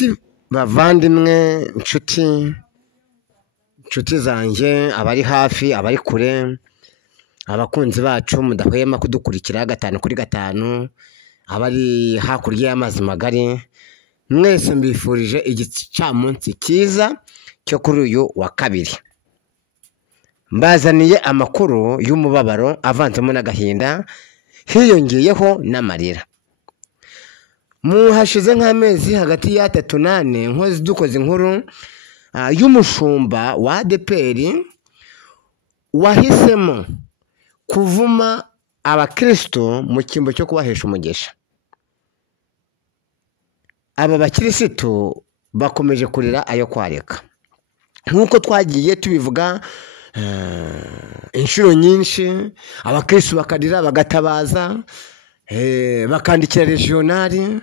Nshuti bavandimwe, nshuti zanjye, abari hafi abari kure, abakunzi bacu mudahwema kudukurikira 5 kuri 5, abari hakurya y'amazi magari, mwese mbifurije igicamunsi cyiza cyo kuri uyu wa kabiri. Mbazaniye amakuru y'umubabaro avanzemo n'agahinda, hiyongeyeho n'amarira. Muhashize nk'amezi hagati ya 3 n'8 dukoze inkuru y'umushumba wa ADEPR wahisemo kuvuma abakristo mu cyimbo cyo kubahesha umugisha. Aba bakristo bakomeje kurira ayo kwareka, nk'uko twagiye tubivuga inshuro nyinshi. Abakristo bakarira bagatabaza, bakandikira regionali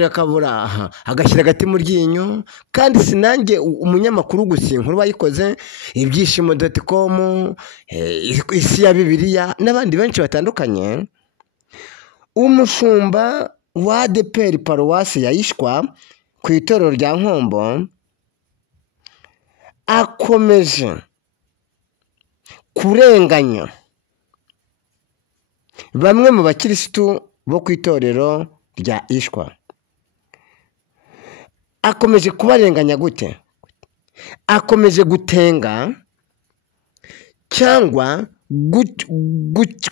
rakabura agashyira agati mu ryinyo. Kandi sinange umunyamakuru gusa inkuru bayikoze, ibyishimo.com, isi ya Bibiliya n'abandi benshi batandukanye. Umushumba wa ADEPR paruwasi ya Ishwa ku itorero rya Nkombo akomeje kurenganya bamwe mu bakirisitu bo ku itorero rya Ishwa. Akomeje kubarenganya gute? Akomeje gutenga cyangwa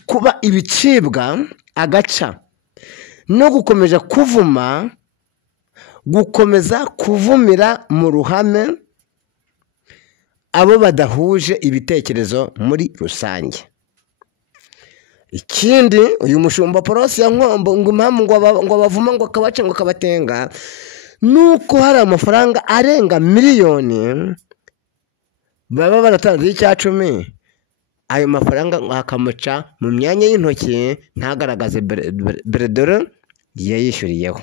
kuba ibicibwa agaca, no gukomeza gukomeza kuvumira mu ruhame abo badahuje ibitekerezo muri rusange. Ikindi, uyu mushumba paruwasi ya Nkombo ngo impamvu ngo bavuma ngo kabace ngo kabatenga nuko hari amafaranga arenga miliyoni baba baratanze y'Icyacumi. Ayo mafaranga akamuca mu myanya y'intoki ntagaragaze beredoro yayishyuriyeho.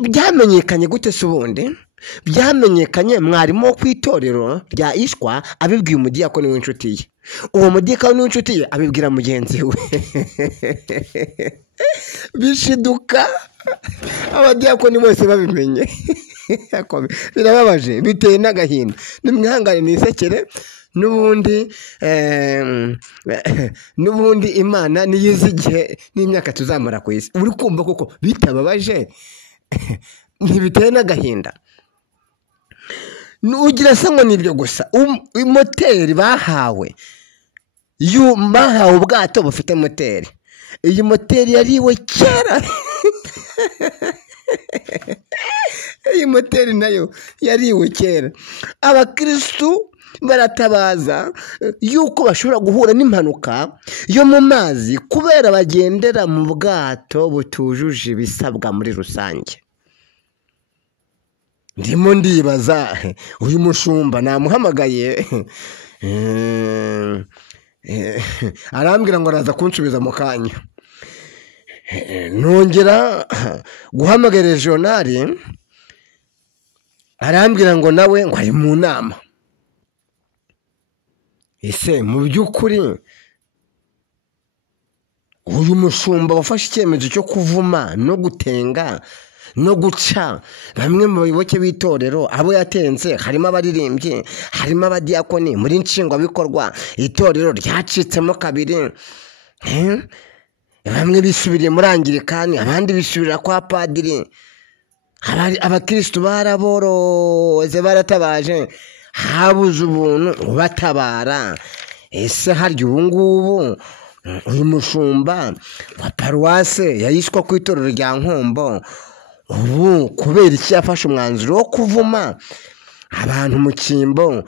Byamenyekanye gute se ubundi? Byamenyekanye mwarimu wo ku itorero rya Ishwa abibwiye umudiyakoni w'inshuti ye. Uwo mudiyakoni w'inshuti ye abibwira mugenzi we. Bishiduka abadiyakoni bose babimenye. Birababaje, biteye n'agahinda. Nimwihangane nisekere, n'ubundi Imana niyizi igihe n'imyaka tuzamara ku isi. Uri kumva koko bitababaje? Ntibiteye n'agahinda? Ugira se ngo nibyo gusa? Moteri bahawe ubwato bufite moteri. Iyi moteri yariwe kera. Iyi moteri nayo yariwe kera. Abakristu baratabaza yuko bashobora guhura n'impanuka yo mu mazi kubera bagendera mu bwato butujuje ibisabwa muri rusange. Ndimo ndibaza, uyu mushumba namuhamagaye arambwira ngo araza kunsubiza mu kanya. Nongera guhamagara regionali arambwira ngo nawe ngo ari mu nama. Ese mu by'ukuri uyu mushumba wafashe icyemezo cyo kuvuma no gutenga no guca bamwe mu bayoboke b'itorero, abo yatenze harimo abaririmbyi, harimo abadiyakoni muri nshingwabikorwa, itorero ryacitsemo kabiri. Bamwe bisubiriye muri Anglikani, abandi bisubira kwa padiri. Abakristo baraboroze, baratabaje, habuze ubuntu ubatabara. Ese harya ubu ngubu uyu mushumba wa paruwase ya Ishwa ku itorero rya Nkombo ubu kubera iki yafashe umwanzuro wo kuvuma abantu mu cyimbo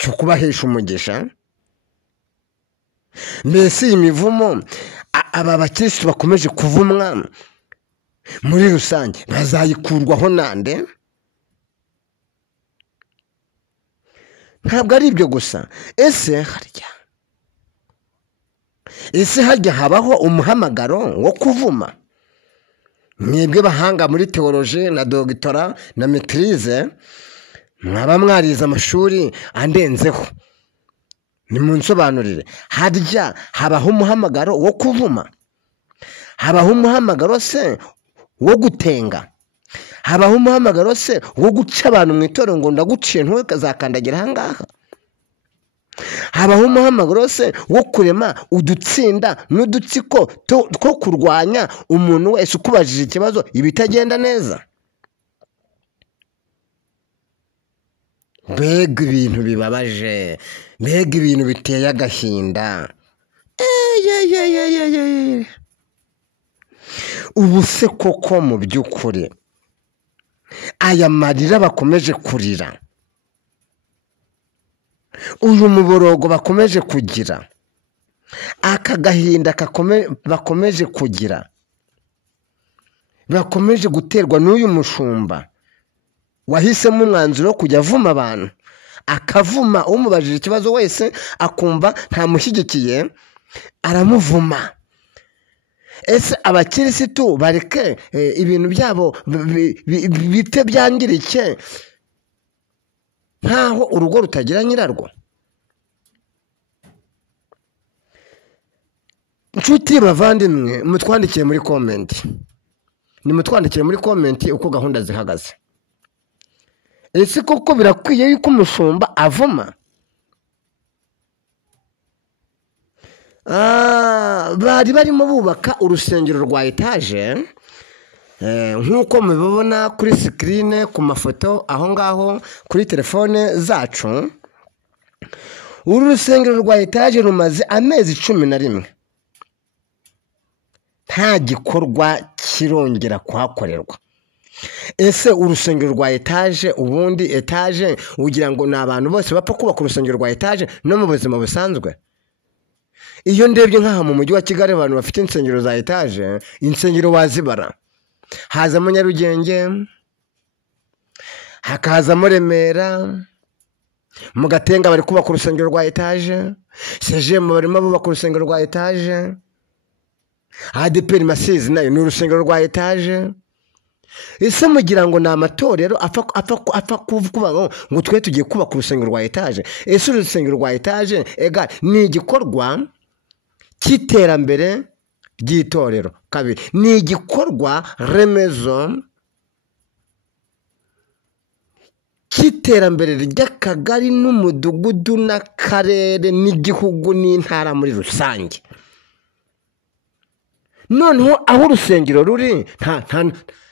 cyo kubahesha umugisha? Mbese iyi mivumo aba bakristo bakomeje kuvumwa muri rusange bazayikurwaho nande? Ntabwo ari ibyo gusa. Ese harya habaho umuhamagaro wo kuvuma? Mwebwe bahanga muri teoloji na dogitora na maîtrise, mwaba mwarize amashuri andenzeho, nimunsobanurire, harya habaho umuhamagaro wo kuvuma? habaho umuhamagaro se wo gutenga, habaho umuhamagaro se wo guca abantu mu itorero ngo ndaguciye ntukazakandagira aha ngaha, habaho umuhamagaro se wo kurema udutsinda n'udutsiko two kurwanya umuntu wese ukubajije ikibazo ibitagenda neza. Mbega ibintu bibabaje, mbega ibintu biteye agahinda. Ubu se koko mu by'ukuri aya marira bakomeje kurira, uyu muborogo bakomeje kugira, aka gahinda bakomeje kugira, bakomeje guterwa n'uyu mushumba wahisemo umwanzuro wo kujya avuma abantu, akavuma umubajije ikibazo wese akumva ntamushyigikiye aramuvuma. Ese abakirisitu bareke ibintu byabo bite byangirike nkaho urugo rutagira nyirarwo? Inshuti bavandimwe, mutwandikiye muri komenti, nimutwandikiye muri komenti uko gahunda zihagaze. Ese koko birakwiye yuko umushumba avuma? Bari barimo bubaka urusengero rwa etaje nk'uko mubibona kuri sikrine ku mafoto aho ngaho kuri telefone zacu. Uru rusengero rwa etaje rumaze amezi 11 nta gikorwa kirongera kuhakorerwa. Ese urusengero rwa etaje, ubundi etaje ugira ngo ni abantu bose bapfa kubaka urusengero rwa etaje no mu buzima busanzwe? Iyo ndebye nk'aha mu mujyi wa Kigali abantu bafite insengero za etaje, insengero wazibara. Hazamo Nyarugenge, hakazamo Remera, mu Gatenga bari kubaka urusengero rwa etaje, CGM barimo bubaka urusengero rwa etaje, ADPR Masizi nayo ni urusengero rwa etaje. Ese mugira ngo ni amatorero apfa kuvuga ngo twe tugiye kubaka urusengero rwa etaje? Ese urusengero rwa etaje ni igikorwa cy'iterambere ry'itorero, kabiri ni igikorwa remezo cy'iterambere ry'akagari n'umudugudu n'akarere n'igihugu n'intara muri rusange. Noneho aho urusengero ruri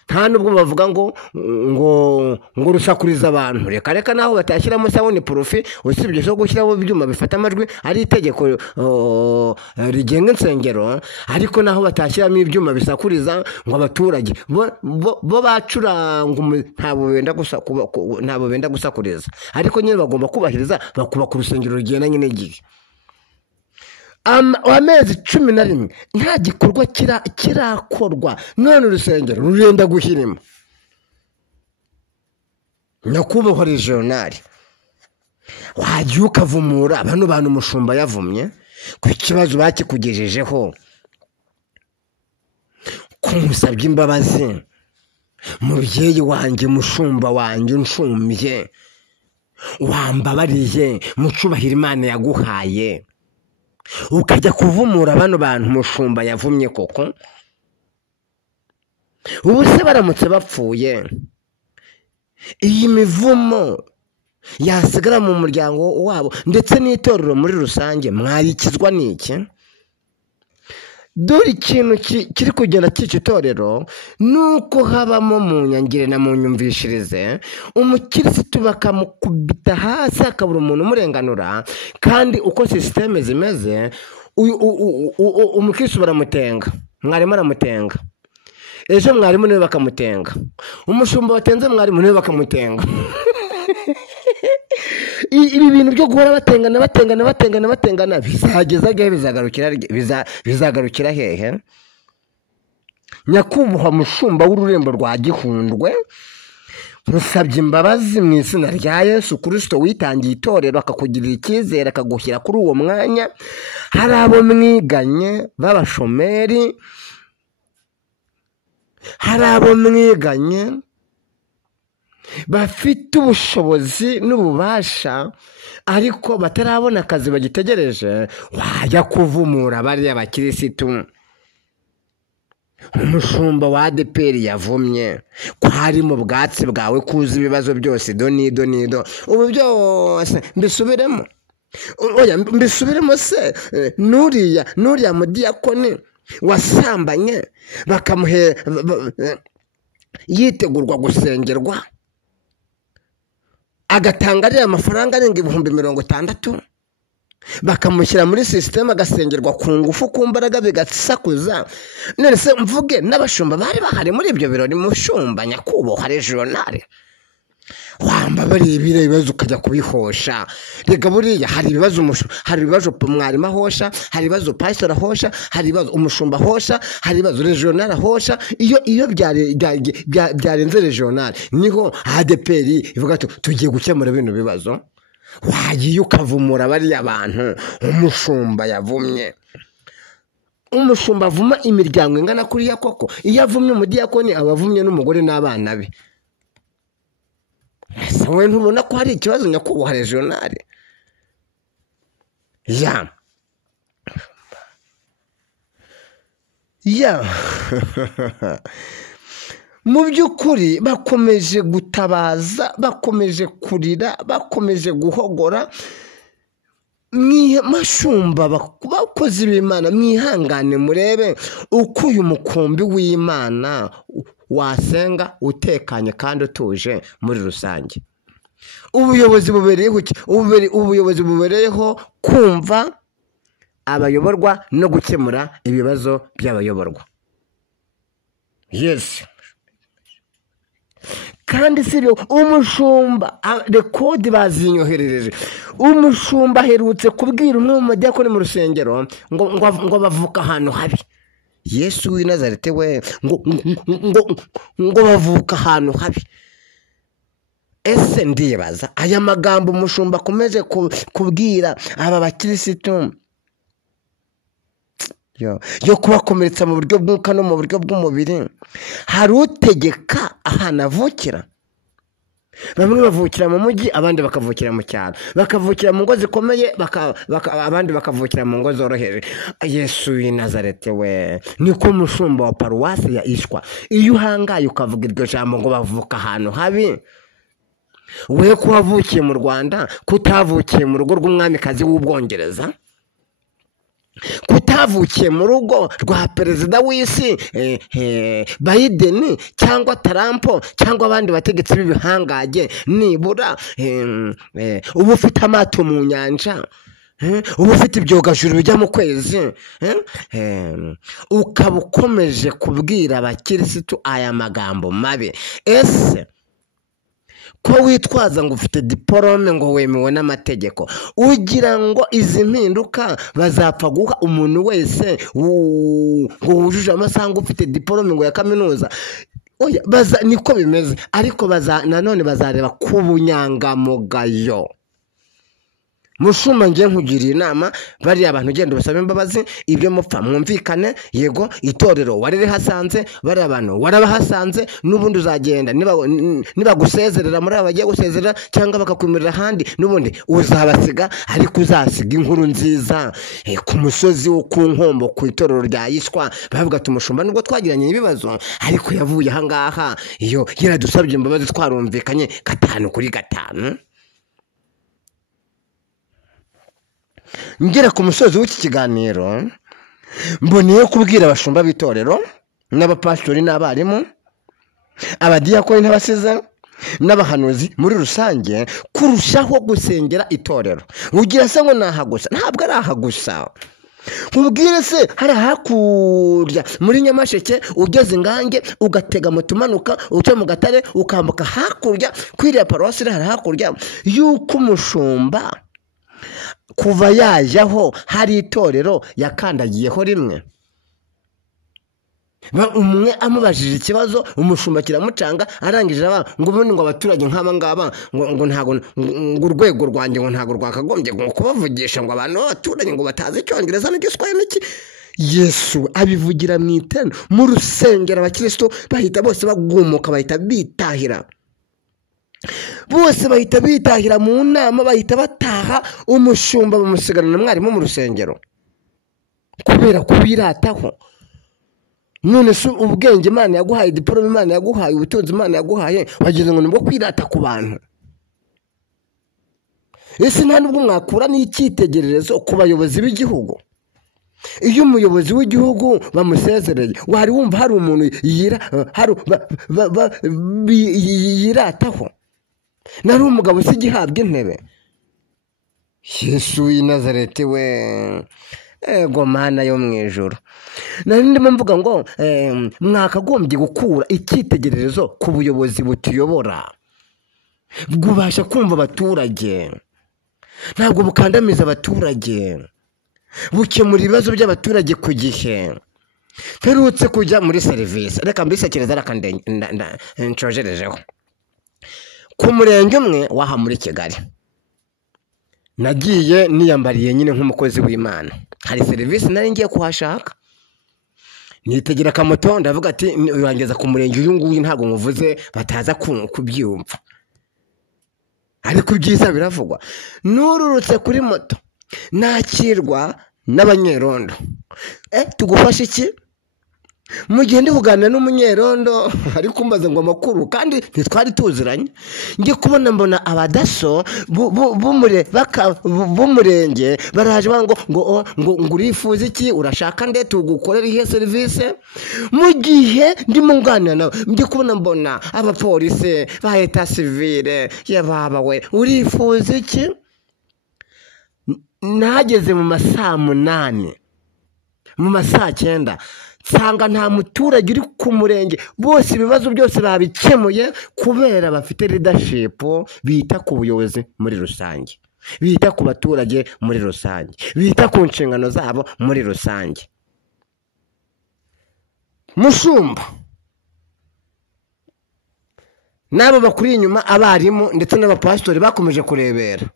nta nubwo bavuga ngo rusakuriza abantu. Reka naho batashyiramo sound profi, usibye so gushyiraho ibyuma bifata amajwi ari itegeko rigenga insengero, ariko naho batashyiramo ibyuma bisakuriza ngo abaturage bo bacuranga ntabo benda gusakuriza, ariko nyine bagomba kubahiriza bakubaka urusengero rugendanye n'igihe. Amezi 11 nta gikorwa kirakorwa, none urusengero rurenda guhirima. Nyakubahwa regionali, wagiye ukavumura bano bantu umushumba yavumye ku kibazo bakikugejejeho, kumusabye imbabazi. Mubyeyi wanjye, mushumba wanjye unshumbye, wambabariye mu cyubahiro Imana yaguhaye, ukajya kuvumura bano bantu umushumba yavumye koko? Ubu se baramutse bapfuye, iyi mivumo yasigara mu muryango wabo ndetse n'itorero muri rusange, mwayikizwa n'iki? Dore ikintu kiri kugenda cyica itorero nuko habamo mu nyangire na mu nyumvishirize, umukirisitu bakamukubita hasi akabura umuntu umurenganura, kandi uko systeme zimeze umukirisitu baramutenga, mwarimu aramutenga, ejo mwarimu niwe bakamutenga, umushumba watenze mwarimu niwe bakamutenga. Ibi bintu byo guhora batengana bizageza gahe? Bizagarukira hehe? Nyakubahwa mushumba w'ururembo rwa Gihundwe, musabye imbabazi mu izina rya Yesu Kristo witangiye itorero akakugirira icyizere akagushyira kuri uwo mwanya. Hari abo mwiganye b'abashomeri, hari abo mwiganye bafite ubushobozi n'ububasha ariko batarabona akazi bagitegereje, wajya kuvumura bariya bakirisitu. umushumba wa ADPR yavumye ko hari mu bwatsi bwawe kuza ibibazo byose donido ubu byose mbisubiremo oya mbisubiremo se nuriya mudiyakoni wasambanye bakamuhe yitegurwa gusengerwa agatanga ariya amafaranga arenga 60,000 bakamushyira muri system agasengerwa ku ngufu ku mbaraga bigasakuza none se mvuge n'abashumba bari bahari muri ibyo birori mushumba nyakubahwa regional wamba bari ibibazo ukajya kubihosha rega buriya hari ibibazo mwarimu ahosha hari ibibazo pastor ahosha hari ibibazo umushumba ahosha hari ibibazo regional ahosha iyo byarenze regional niho ADPR ivuga tugiye gukemura bino bibazo wagiye ukavumura bari abantu umushumba yavumye umushumba avuma imiryango ingana kuri ya koko iyo avumye umudiyakoni abavumye n'umugore n'abana be sawe ntubona ko hari ikibazo nyakubahwa regional mu by'ukuri bakomeje gutabaza bakomeje kurira bakomeje guhogora mashumba bakozi b'Imana mwihangane murebe uko uyu mukumbi w'Imana wasenga utekanye kandi utuje muri rusange ubuyobozi bubereyeho kumva abayoborwa no gukemura ibibazo by'abayoborwa yes kandi sibyo umushumba rekodi bazinyoherereje umushumba aherutse kubwira umwe mu madiyakoni mu rusengero ngo bavuka ahantu habi Yesu w'i Nazareti we ngo bavuka ahantu habi ese ndibaza aya magambo umushumba akomeje kubwira aba bakirisitu yo kubakomeretsa mu buryo bw'umwuka no mu buryo bw'umubiri hari utegeka ahantu avukira bamwe bavukira mu mujyi abandi bakavukira mu cyaro bakavukira mu ngo zikomeye abandi bakavukira mu ngo zoroheje Yesu w'i Nazareti we niko umushumba wa paruwasi ya Ishwa iyo uhangaye ukavuga iryo jambo ngo bavuka ahantu habi we ko wavukiye mu Rwanda kutavukiye mu rugo rw'umwamikazi w'Ubwongereza kutavukiye mu rugo rwa perezida w'isi Biden cyangwa Trump cyangwa abandi bategetsi b'ibihangage nibura ubu ufite amato mu nyanja ubu ufite ibyogajuru bijya mu kwezi ukaba ukomeje kubwira abakirisitu aya magambo mabi ese ko witwaza ngo ufite diplome ngo wemewe n'amategeko ugira ngo izi mpinduka bazapfa guha umuntu wese ngo wujuje amasaha ngo ufite diplome ngo ya kaminuza oya niko bimeze ariko nanone bazareba ku bunyangamugayo mushuma ngiye nkugiriye inama bari abantu ugenda basaba imbabazi ibyo mupfa mwumvikane yego itorero warire hasanze bari abantu warabahasanze n'ubundi uzagenda niba gusezerera muri abagiye gusezerera cyangwa bakakwimirira ahandi n'ubundi uzabasiga ariko uzasiga inkuru nziza ku musozi wo ku nkombo ku itorero rya Ishwa bavuga ati umushumba nubwo twagiranye ibibazo ariko yavuye ahangaha iyo yaradusabye imbabazi twarumvikanye 5-5 ngera ku musozi w'iki kiganiro mboneye kubwira abashumba b'itorero n'abapastori n'abarimu abadiyakoni n'abasiza n'abahanuzi muri rusange kurushaho gusengera itorero ugira se ngo nahagusa ntabwo ari ahagusa ubwire se hari hakurya muri Nyamasheke ugeze Ingange ugatega moto umanuka uca mu Gatare ukambuka hakurya kwiriya paruwasi hari hakurya yuko umushumba kuva yajaho hari itorero yakandagiyeho rimwe umwe amubajije ikibazo umushumba kiramucanga arangije ngo ubundi ngo abaturage nk'aba ngaba ngo ntago ngo urwego rwanjye ngo ntago rwakagombye ngo kubavugisha ngo abantu b'abaturage ngo batazi icyongereza n'igiswahili n'iki Yesu abivugira mu iteno mu rusengero abakristo bahita bose bagumuka bahita bitahira bose bahita bitahira mu nama bahita bataha umushumba bamusigarana mwarimu mu rusengero kubera kubirataho none se ubwenge Imana yaguhaye, diplome Imana yaguhaye, ubutunzi Imana yaguhaye, wagize ngo nibwo kwirata ku bantu? Ese nta nubwo mwakura n'icyitegererezo ku bayobozi b'igihugu? Iyo umuyobozi w'igihugu bamusezereye, wari wumva hari umuntu yirataho? Nari umugabo usigihabwa intebe? Yesu w'i Nazareti we, ego Mana yo mu ijuru. Nari ndimo mvuga ngo mwakagombye gukura icyitegererezo ku buyobozi butuyobora, bwubasha kumva abaturage, ntabwo bukandamiza abaturage, bukemura ibibazo by'abaturage ku gihe. Mperutse kujya muri serivisi, reka mbisekereza nshojerejeho. Ku murenge umwe waha muri Kigali, nagiye niyambariye nyine nk'umukozi w'Imana. Hari serivisi nari ngiye kuhashaka, nitegera akamoto ndavuga ati wangeza ku murenge uyu nguyu, ntabwo muvuze bataza kubyumva, ariko ibyiza biravugwa. Nururutse kuri moto, nakirwa n'abanyerondo. Tugufasha iki? Mu gihe ndi kuganira n'umunyerondo ariko umbaza ngo amakuru, kandi ntitwari tuziranye. Ngiye kubona mbona abadaso b'umurenge baraje ngo urifuza iki, urashaka nde tugukorera ihe serivisi? Mu gihe ndimo nganira nawe, ngiye kubona mbona abapolisi ba eta civile, yababa we, urifuza iki? Nageze mu masaa 8, mu masaa 9, nsanga nta muturage uri ku murenge, bose ibibazo byose babikemuye kubera bafite leadership, bita ku buyobozi muri rusange, bita ku baturage muri rusange, bita ku nshingano zabo muri rusange. Mushumba n'abo bakuri inyuma, abarimu ndetse n'abapastori bakomeje kurebera.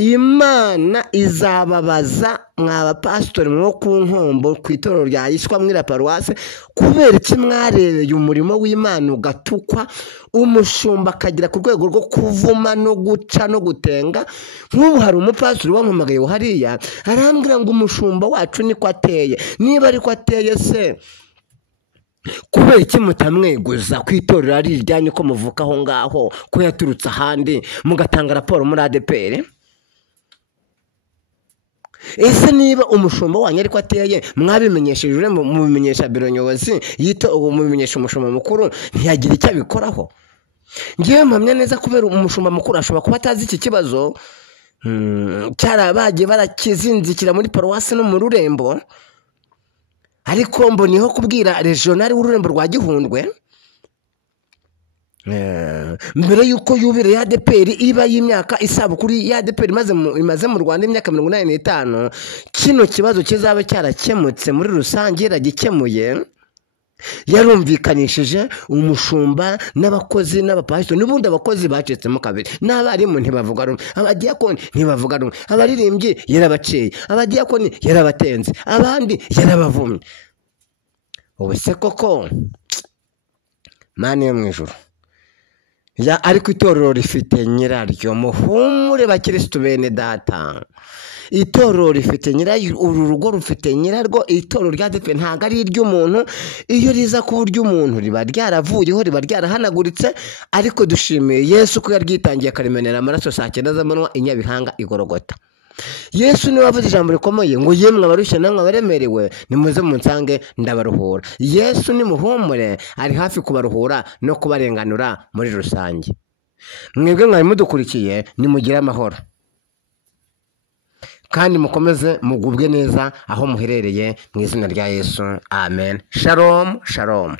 Imana izababaza mw'abapastori mwo ku Nkombo ku itorero rya Yiswa mwira paruwase, kubera iki mwarebeye umurimo w'Imana ugatukwa, umushumba akagira ku rwego rwo kuvuma no guca no gutenga. Nk'ubu hari umupastori wampamagaye hariya arambwira ngo umushumba wacu niko ateye. Niba ariko ateye se, kubera iki mutamweguza ku itorero ari iryanyu ko muvuka aho ngaho, ko yaturutse ahandi, mugatanga raporo muri ADPR? Ese niba umushumba wanyu ariko ateye, mwabimenyesheje mu bimenyesha biro nyobozi, mubimenyesha umushumba mukuru, ntiyagira icyo abikoraho? Ngiye mpamya neza kubera umushumba mukuru ashobora kuba atazi iki kibazo, cyarabagiye barakizinzikira muri paruwasi no mu Rurembo, ariko mboniho kubwira regional w'Ururembo rwa Gihundwe, mbere yuko yubire ya ADPR iba y'imyaka isabukuru ya ADPR imaze mu Rwanda imyaka 85, kino kibazo kizaba cyarakemutse muri rusange, yaragikemuye, yarumvikanishije umushumba n'abakozi n'abapastori. N'ubundi abakozi bacetsemo kabiri, n'abarimu ntibavuga rumwe, abadiyakoni ntibavuga rumwe, abaririmbyi yarabaciye, abadiyakoni yarabatenze, abandi yarabavumye. Ubu se koko Mana yo mu ijuru, ariko itorero rifite nyiraryo. Muhumure bakirisitu bene data, itorero rifite nyiraryo, uru rugo rufite nyirarwo. Itorero rya ADPR ntabwo ari iry'umuntu. Iyo riza kuba iry'umuntu riba ryaravuyeho, riba ryarahanaguritse, ariko dushimiye Yesu ko yaryitangiye akarimenera amaraso saa 9 z'amanywa i Nyabihanga i Gorogota. Yesu niwe wavuze ijambo rikomeye ngo yemwe abarushye namwe abaremerewe nimuze munsange ndabaruhura. Yesu ni muhumure, ari hafi kubaruhura no kubarenganura muri rusange. Mwebwe mwari mudukurikiye, nimugire amahoro kandi mukomeze mugubwe neza aho muherereye, mu izina rya Yesu, amen. Shalom, shalom.